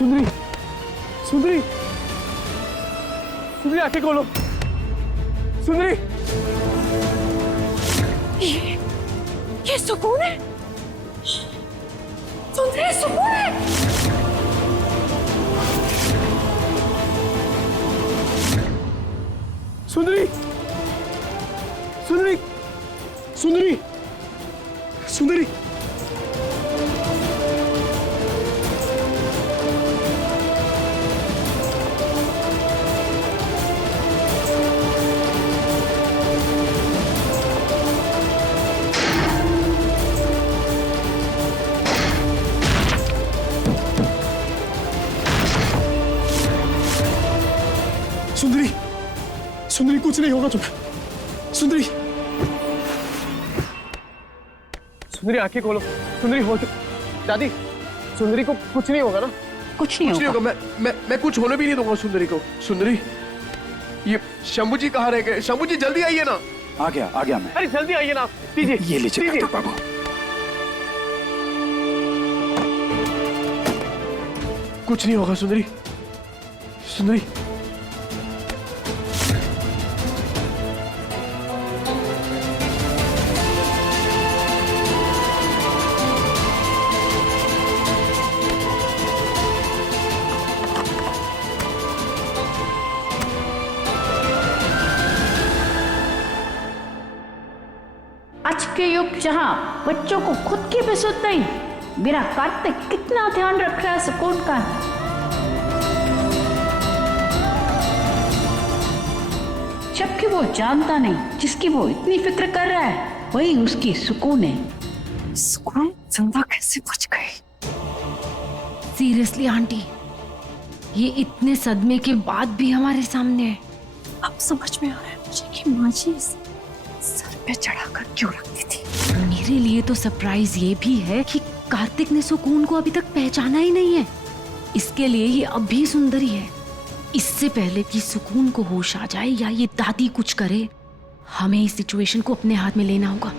सुंदरी, सुंदरी, सुंदरी आंखें खोलो। सुंदरी, ये सुकून है। सुंदरी सुकून है। सुंदरी, सुंदरी, सुंदरी, सुंदरी, सुंदरी, सुंदरी कुछ नहीं होगा तुम्हें। सुंदरी, सुंदरी आंखें खोलो। सुंदरी हो दादी, सुंदरी को कुछ नहीं होगा ना? कुछ नहीं होगा। मैं कुछ होने भी नहीं दूंगा सुंदरी को। सुंदरी, ये शंभू जी कहाँ रह गए? शंभू जी जल्दी आइए ना। आ गया मैं। अरे जल्दी आइए ना, दीजिए। ये लीजिए कार्तिक बाबू। कुछ नहीं होगा सुंदरी। सुंदरी, आज के युग जहाँ बच्चों को खुद की भी सुध नहीं, मेरा कार्तिक कितना ध्यान रख रहा है सुकून का। जबकि वो जानता नहीं, जिसकी वो इतनी फिक्र कर रहा है वही उसकी सुकून है। सुकून जिंदा कैसे बच गई? सीरियसली आंटी, ये इतने सदमे के बाद भी हमारे सामने है। अब समझ में आ रहा है मुझे कि माँ जी इसे सर पे चढ़ाकर क्यों रखती थी। मेरे लिए तो सरप्राइज ये भी है कि कार्तिक ने सुकून को अभी तक पहचाना ही नहीं है। इसके लिए ये अब भी सुंदरी है। इससे पहले कि सुकून को होश आ जाए या ये दादी कुछ करे, हमें इस सिचुएशन को अपने हाथ में लेना होगा।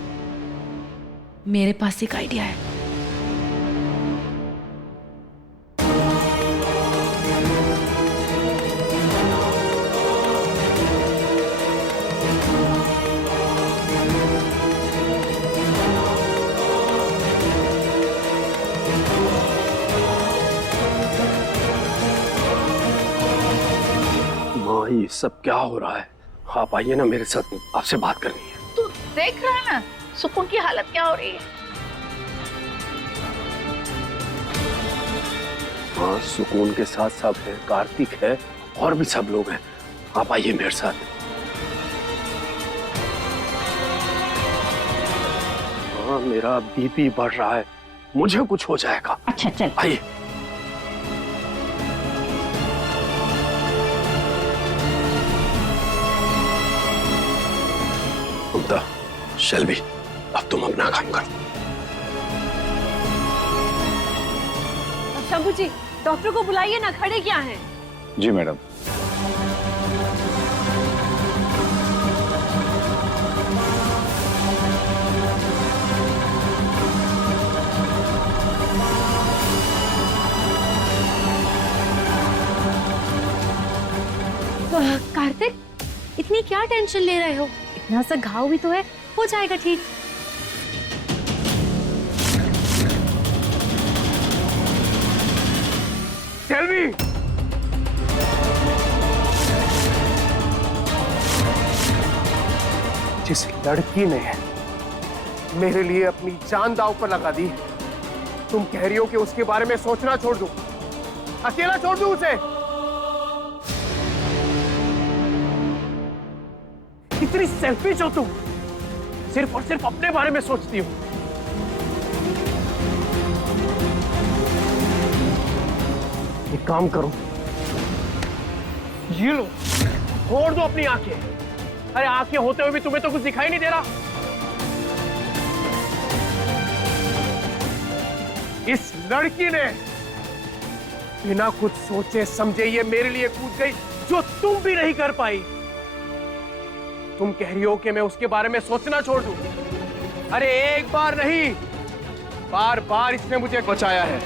मेरे पास एक आइडिया है। ये सब क्या हो रहा है? आप आइए ना मेरे साथ, आपसे बात करनी है। तू देख रहा है ना सुकून की हालत क्या हो रही है। हाँ, सुकून के साथ सब है, कार्तिक है और भी सब लोग हैं। आप आइए मेरे साथ। हाँ, मेरा बीपी बढ़ रहा है, मुझे कुछ हो जाएगा। अच्छा चल आइए। शेल्बी, अब तुम अपना काम करो। शंभू जी, डॉक्टर को बुलाइए ना, खड़े क्या हैं? जी मैडम। कार्तिक, इतनी क्या टेंशन ले रहे हो? इतना सा घाव भी तो है, हो जाएगा ठीक। शेल्बी, जिस लड़की ने मेरे लिए अपनी जान दांव पर लगा दी, तुम कह रही हो कि उसके बारे में सोचना छोड़ दूं, अकेला छोड़ दूं उसे? इतनी सेल्फिश हो तुम, सिर्फ और सिर्फ अपने बारे में सोचती हो। एक काम करो, ये लो, फोड़ दो अपनी आंखें। अरे आंखें होते हुए भी तुम्हें तो कुछ दिखाई नहीं दे रहा। इस लड़की ने बिना कुछ सोचे समझे ये मेरे लिए कूद गई, जो तुम भी नहीं कर पाई। तुम कह रही हो कि मैं उसके बारे में सोचना छोड़ दूं? अरे एक बार नहीं, बार बार इसने मुझे बचाया है।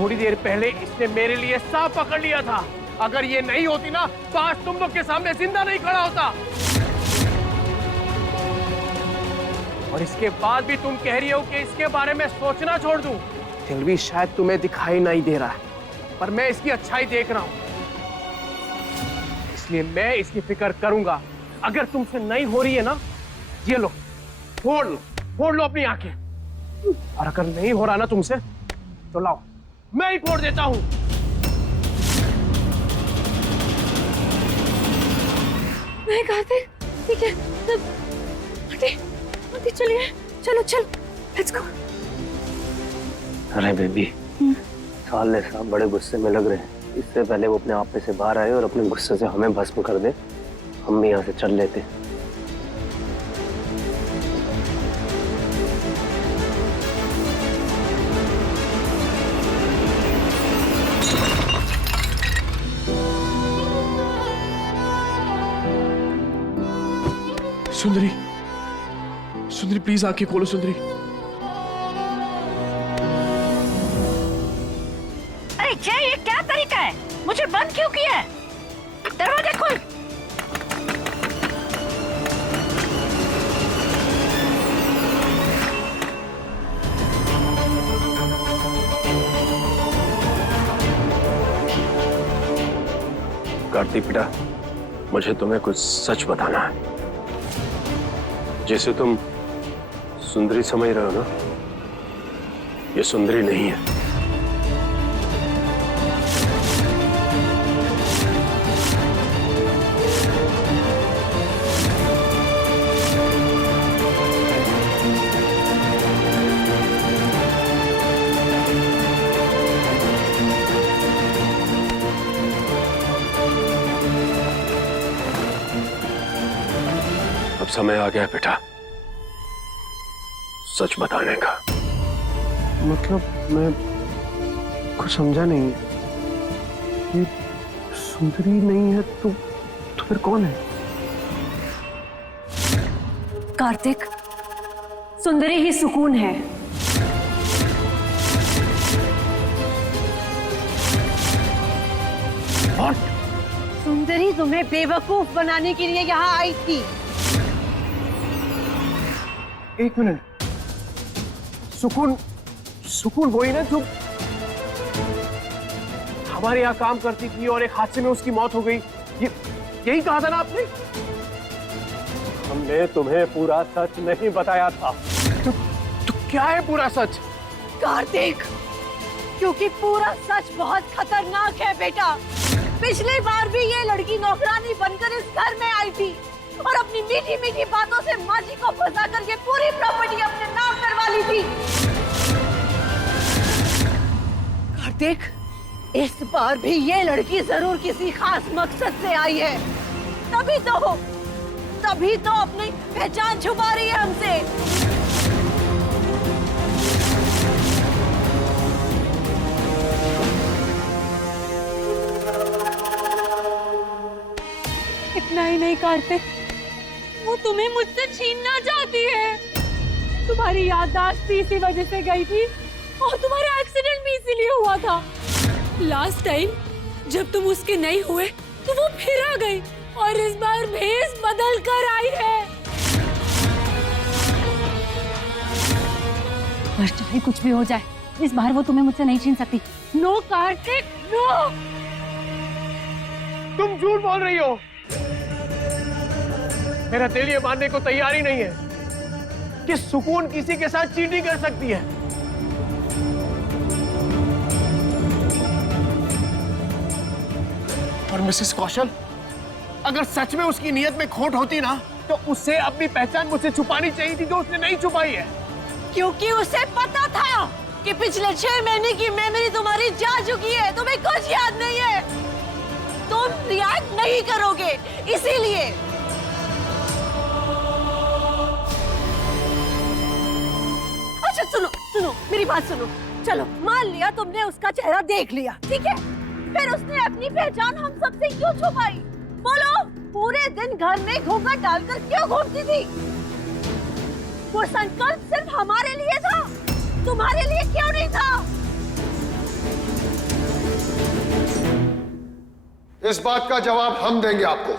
थोड़ी देर पहले इसने मेरे लिए सांप पकड़ लिया था। अगर ये नहीं होती ना तो आज तुम लोग के सामने जिंदा नहीं खड़ा होता। और इसके बाद भी तुम कह रही हो कि इसके बारे में सोचना छोड़ दूं। दिल भी शायद तुम्हें दिखाई नहीं दे रहा है, पर मैं इसकी अच्छाई देख रहा हूं, इसलिए मैं इसकी फिक्र करूंगा। अगर तुमसे नहीं हो रही है ना, ये लो, फोड़ लो अपनी आंखें। और अगर नहीं हो रहा ना तुमसे, तो लाओ मैं ही फोड़ देता हूं। नहीं कार्तिक, ठीक है, आंटी चलिए, चलो लेट्स गो। अरे बेबी, साले साहब बड़े गुस्से में लग रहे हैं। इससे पहले वो अपने आप में से बाहर आए और अपने गुस्से से हमें भस्म कर दे, हम भी यहाँ से चल लेते। सुंदरी, सुंदरी प्लीज आंखें खोलो सुंदरी। अरे जय, ये क्या तरीका है? मुझे बंद क्यों किया है? दरवाजा खोल। कार्तिक बेटा, मुझे तुम्हें कुछ सच बताना है। जैसे तुम सुंदरी समझ रहे हो ना, ये सुंदरी नहीं है। अब समय आ गया बेटा सच बताने का। मतलब मैं कुछ समझा नहीं। ये सुंदरी नहीं है तो फिर कौन है? कार्तिक, सुंदरी ही सुकून है। सुंदरी तुम्हें बेवकूफ बनाने के लिए यहाँ आई थी। एक मिनट, सुकून वही ना जो हमारे यहाँ काम करती थी और एक हादसे में उसकी मौत हो गई? यही कहा था ना आपने? हमने तुम्हें पूरा सच नहीं बताया था। तो क्या है पूरा सच? कार्तिक, क्योंकि पूरा सच बहुत खतरनाक है बेटा। पिछली बार भी ये लड़की नौकरानी बनकर इस घर में आई थी और अपनी मीठी मीठी बातों से माँ जी को फंसा करके पूरी प्रॉपर्टी अपने नाम करवा ली थी। कार्तिक, इस बार भी ये लड़की जरूर किसी खास मकसद से आई है। तभी तो अपनी पहचान छुपा रही है हमसे। इतना ही नहीं कार्तिक, वो तुम्हें मुझसे छीनना चाहती है। तुम्हारी याददाश्त भी इसी वजह से गई थी और तुम्हारा एक्सीडेंट भी इसीलिए हुआ था। लास्ट टाइम जब तुम उसके नहीं हुए तो वो फिर आ गई और इस बार भेष बदल कर आई है। पर चाहे कुछ भी हो जाए, इस बार वो तुम्हें मुझसे नहीं छीन सकती। No Kartik, no. तुम झूठ बोल रही हो। मेरा दिल ये मानने को तैयार ही नहीं है कि सुकून किसी के साथ चीटिंग कर सकती है। और मिसेस कौशल, अगर सच में उसकी नीयत में खोट होती ना, तो उसे अपनी पहचान मुझसे छुपानी चाहिए थी, जो उसने नहीं छुपाई है। क्योंकि उसे पता था कि पिछले 6 महीने की मेमोरी तुम्हारी जा चुकी है, तुम्हें कुछ याद नहीं है, तुम रिएक्ट नहीं करोगे, इसीलिए। अच्छा सुनो, मेरी बात सुनो। चलो, मान लिया तुमने उसका चेहरा देख लिया, ठीक है? फिर उसने अपनी पहचान हम सबसे क्यों छुपाई? बोलो, पूरे दिन घर में घूंघट डालकर क्यों घूमती थी? वो संकल्प सिर्फ हमारे लिए था, तुम्हारे लिए क्यों नहीं था? इस बात का जवाब हम देंगे आपको।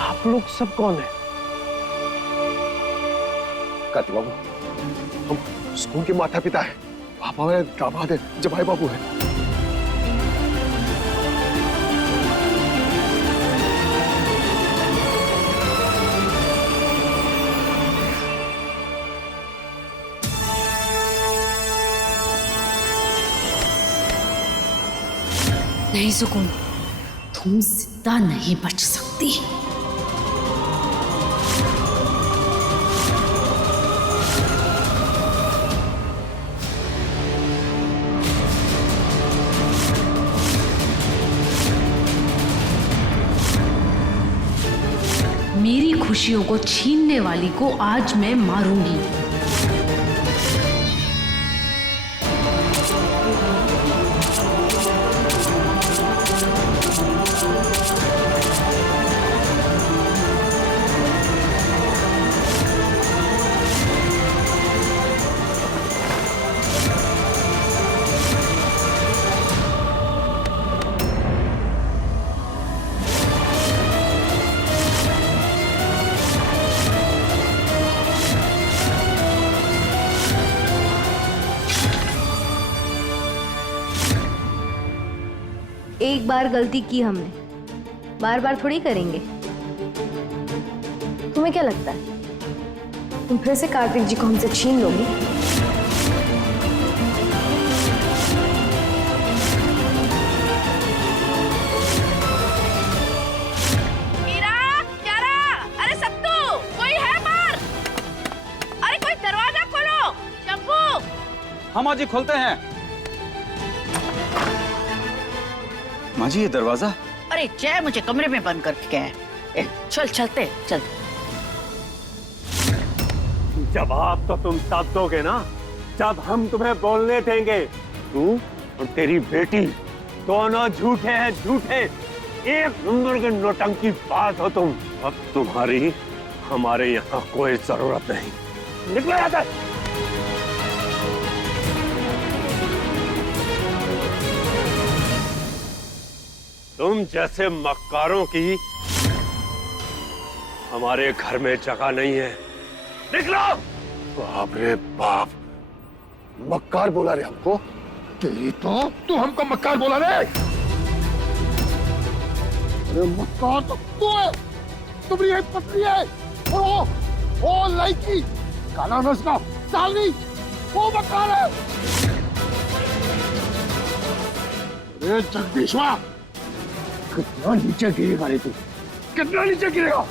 आप लोग सब कौन है? कार्तिक बाबू, हम स्कूल के माता पिता है, आप हमारे दामाद है, जवाई बाबू है। नहीं सुकून, तुम जिंदा नहीं बच सकती। मेरी खुशियों को छीनने वाली को आज मैं मारूंगी। एक बार गलती की हमने, बार बार थोड़ी करेंगे। तुम्हें क्या लगता है तुम फिर से कार्तिक जी को हमसे छीन लोगी? मीरा, क्यारा, अरे सत्तू, कोई है बाहर? अरे कोई दरवाजा खोलो, शंभू। हाँ माँ जी, खोलते हैं। माँ जी, ये दरवाजा। अरे जय मुझे कमरे में बंद करके गया है। चल चलते चल। जवाब तो तुम तब दोगे ना जब हम तुम्हें बोलने देंगे। तू और तेरी बेटी दोनों झूठे हैं, झूठे। एक नंबर के नौटंकी बात हो तुम। अब तुम्हारी हमारे यहाँ कोई जरूरत नहीं। निकलो यहाँ से। तुम जैसे मक्कारों की हमारे घर में जगह नहीं है। निकलो। बाप रे बाप, मक्कार बोला रे हमको। तेरी तो तू हमको मक्कार बोला रे। अरे मक्कार तो तू है, तुम्हारी है पत्नी है। और वो लड़की काला नस्का सालनी, वो मक्कार है। अरे जगदीशवा, कितना नीचे गिरेगा रे तू, कितना नीचे गिरेगा?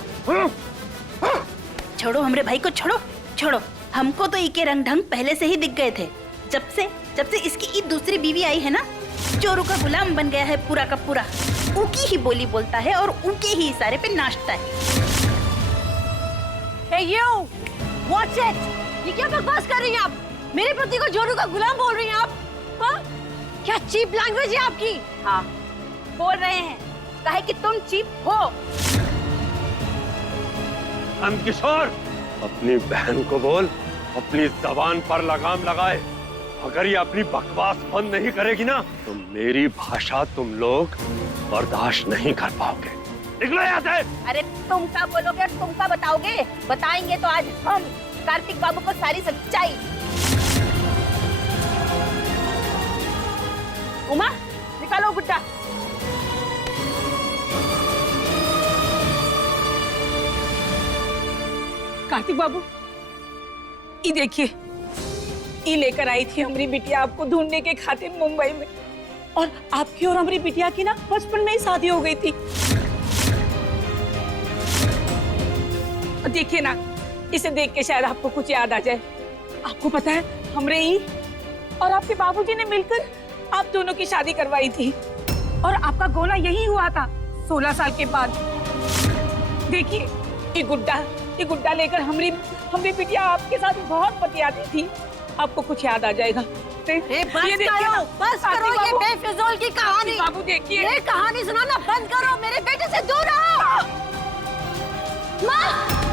छोड़ो हमरे भाई को, छोड़ो छोड़ो। हमको तो इके रंग ढंग पहले से ही दिख गए थे। जब से इसकी ये दूसरी बीवी आई है ना, चोरों का गुलाम बन गया है पूरा का पूरा। उनकी ही बोली बोलता है और उनके ही इशारे पे नाचता है। Hey you, watch it! ये क्या बकवास कर रही हैं आप? मेरे पति को चोरों का गुलाम बोल रही हैं आप? हाँ? क्या चीप लैंग्वेज है आपकी? हाँ, बोल रहे हैं, काहे कि तुम चीप हो। हम किशोर, अपनी बहन को बोल अपनी जबान पर लगाम लगाए। अगर ये अपनी बकवास बंद नहीं करेगी ना तो मेरी भाषा तुम लोग बर्दाश्त नहीं कर पाओगे। निकलो यहाँ से। अरे तुम क्या बोलोगे और तुम क्या बताओगे? बताएंगे तो आज हम कार्तिक बाबू को सारी सच्चाई। उमा, निकालो गुड्डा। कार्तिक बाबू, ये देखिए, ये लेकर आई थी हमारी बिटिया आपको ढूंढने के खातिर मुंबई में। और आपकी और हमारी बिटिया की ना बचपन में ही शादी हो गई थी। देखिए ना, इसे देख के शायद आपको कुछ याद आ जाए। आपको पता है, हमरे ही और आपके बाबूजी ने मिलकर आप दोनों की शादी करवाई थी और आपका गोना यही हुआ था 16 साल के बाद। देखिए ये गुड्डा लेकर हमरी बिटिया आपके साथ बहुत बतियाती थी। आपको कुछ याद आ जाएगा। बस करो ये बेफिजूल की कहानी। बाबू देखिए, ये कहानी सुनाना बंद करो, मेरे बेटे से दूर रहो। माँ!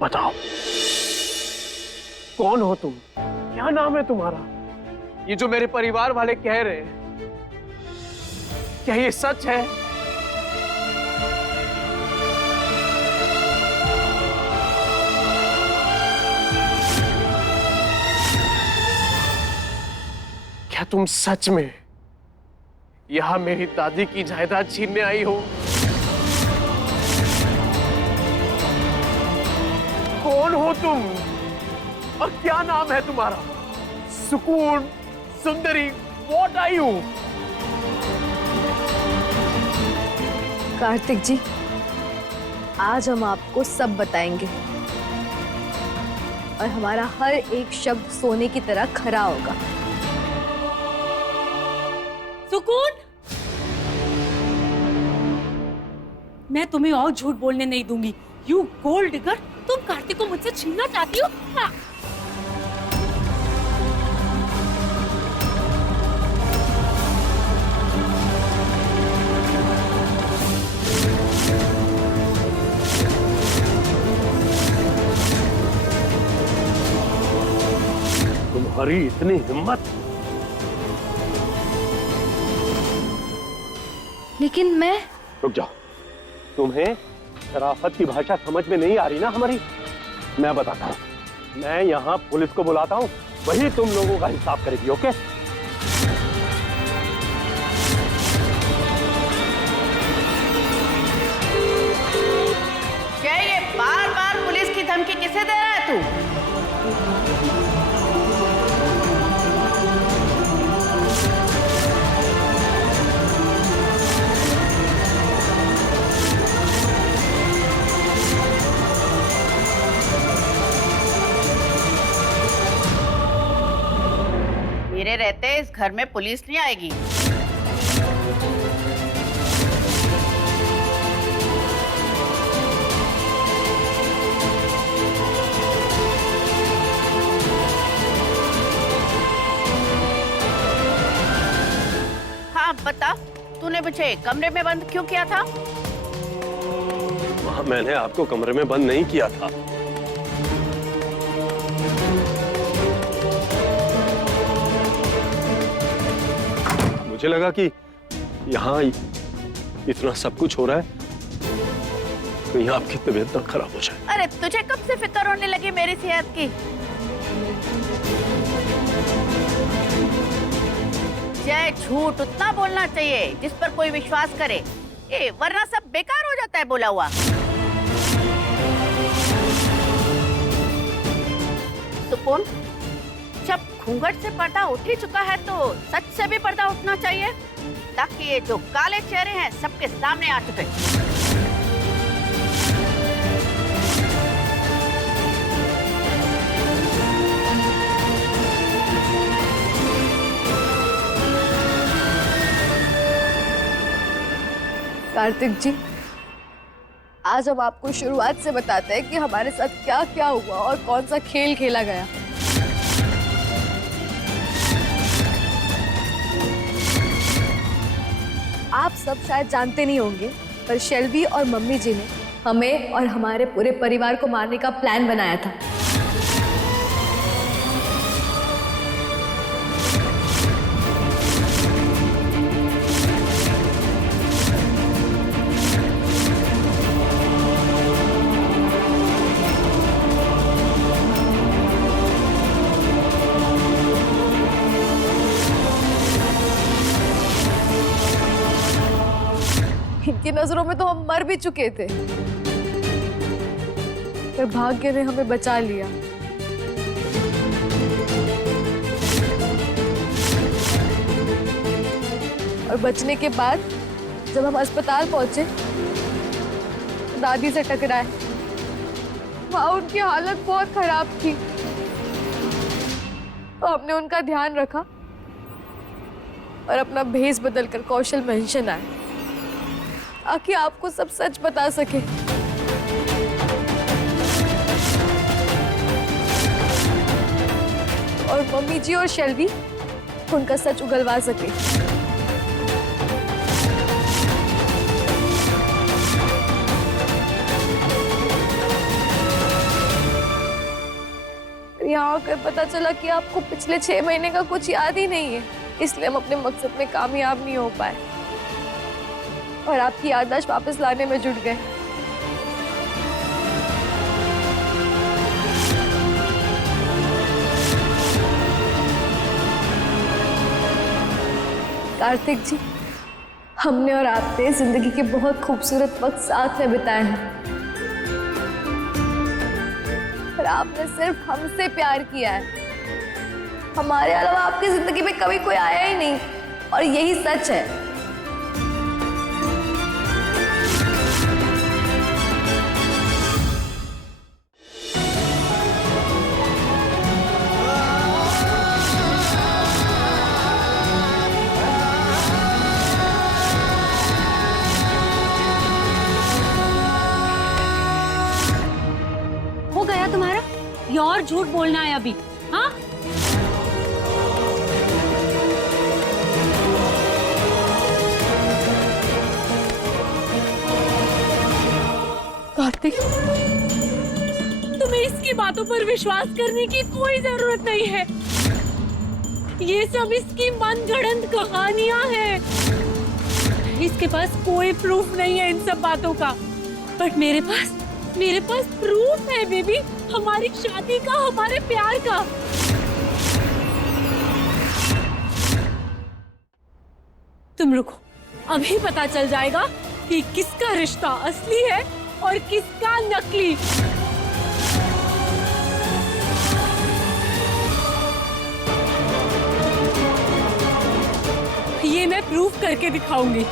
बताओ, कौन हो तुम? क्या नाम है तुम्हारा? ये जो मेरे परिवार वाले कह रहे हैं, क्या ये सच है? क्या तुम सच में यहां मेरी दादी की जायदाद छीनने आई हो? कौन हो तुम और क्या नाम है तुम्हारा? सुकून, सुंदरी, व्हाट आर यू? कार्तिक जी, आज हम आपको सब बताएंगे और हमारा हर एक शब्द सोने की तरह खरा होगा। सुकून, मैं तुम्हें और झूठ बोलने नहीं दूंगी। यू गोल्ड डिगर, तुम कार्तिक को मुझसे छीनना चाहती हो? हाँ। तुम्हारी इतनी हिम्मत? लेकिन मैं... रुक जाओ, तुम्हें शराफत की भाषा समझ में नहीं आ रही ना हमारी? मैं बताता हूँ, मैं यहाँ पुलिस को बुलाता हूँ, वही तुम लोगों का हिसाब करेगी। ओके? क्या ये बार-बार पुलिस की धमकी किसे दे रहा है तू? मेरे रहते इस घर में पुलिस नहीं आएगी। हाँ बता, तूने मुझे कमरे में बंद क्यों किया था? मैंने आपको कमरे में बंद नहीं किया था। मुझे लगा कि यहाँ इतना सब कुछ हो रहा है, कहीं आपकी तबीयत ना खराब हो जाए। अरे तुझे कब से फिक्र होने लगी मेरी सेहत की? जय झूठ उतना बोलना चाहिए जिस पर कोई विश्वास करे, वरना सब बेकार हो जाता है बोला हुआ। सुकून, जब घूंघट से पर्दा उठ ही चुका है तो सच से भी पर्दा उठना चाहिए, ताकि ये जो काले चेहरे हैं सबके सामने आ चुके। कार्तिक जी, आज हम आपको शुरुआत से बताते हैं कि हमारे साथ क्या क्या हुआ और कौन सा खेल खेला गया। आप सब शायद जानते नहीं होंगे, पर शेल्वी और मम्मी जी ने हमें और हमारे पूरे परिवार को मारने का प्लान बनाया था। आपकी नजरों में तो हम मर भी चुके थे, पर भाग्य ने हमें बचा लिया। और बचने के बाद जब हम अस्पताल पहुंचे, दादी से टकराए। वहाँ उनकी हालत बहुत खराब थी, तो हमने उनका ध्यान रखा और अपना भेष बदलकर कौशल मेंशन आए, ताकि आपको सब सच बता सके। और मम्मी जी और शेल्वी उनका सच उगलवा सके। यहाँ आकर पता चला कि आपको पिछले 6 महीने का कुछ याद ही नहीं है, इसलिए हम अपने मकसद में कामयाब नहीं हो पाए और आपकी याददाश्त वापस लाने में जुट गए। कार्तिक जी, हमने और आपने जिंदगी के बहुत खूबसूरत वक्त साथ में बिताए हैं, पर आपने सिर्फ हमसे प्यार किया है। हमारे अलावा आपकी जिंदगी में कभी कोई आया ही नहीं, और यही सच है। हो गया तुम्हारा? ये और झूठ बोलना है अभी? हाँ, कार्तिक, तुम्हें इसकी बातों पर विश्वास करने की कोई जरूरत नहीं है। ये सब इसकी मनगढ़ंत कहानियां हैं। इसके पास कोई प्रूफ नहीं है इन सब बातों का, बट मेरे पास प्रूफ है बेबी, हमारी शादी का, हमारे प्यार का। तुम रुको, अभी पता चल जाएगा कि किसका रिश्ता असली है और किसका नकली। ये मैं प्रूफ करके दिखाऊंगी।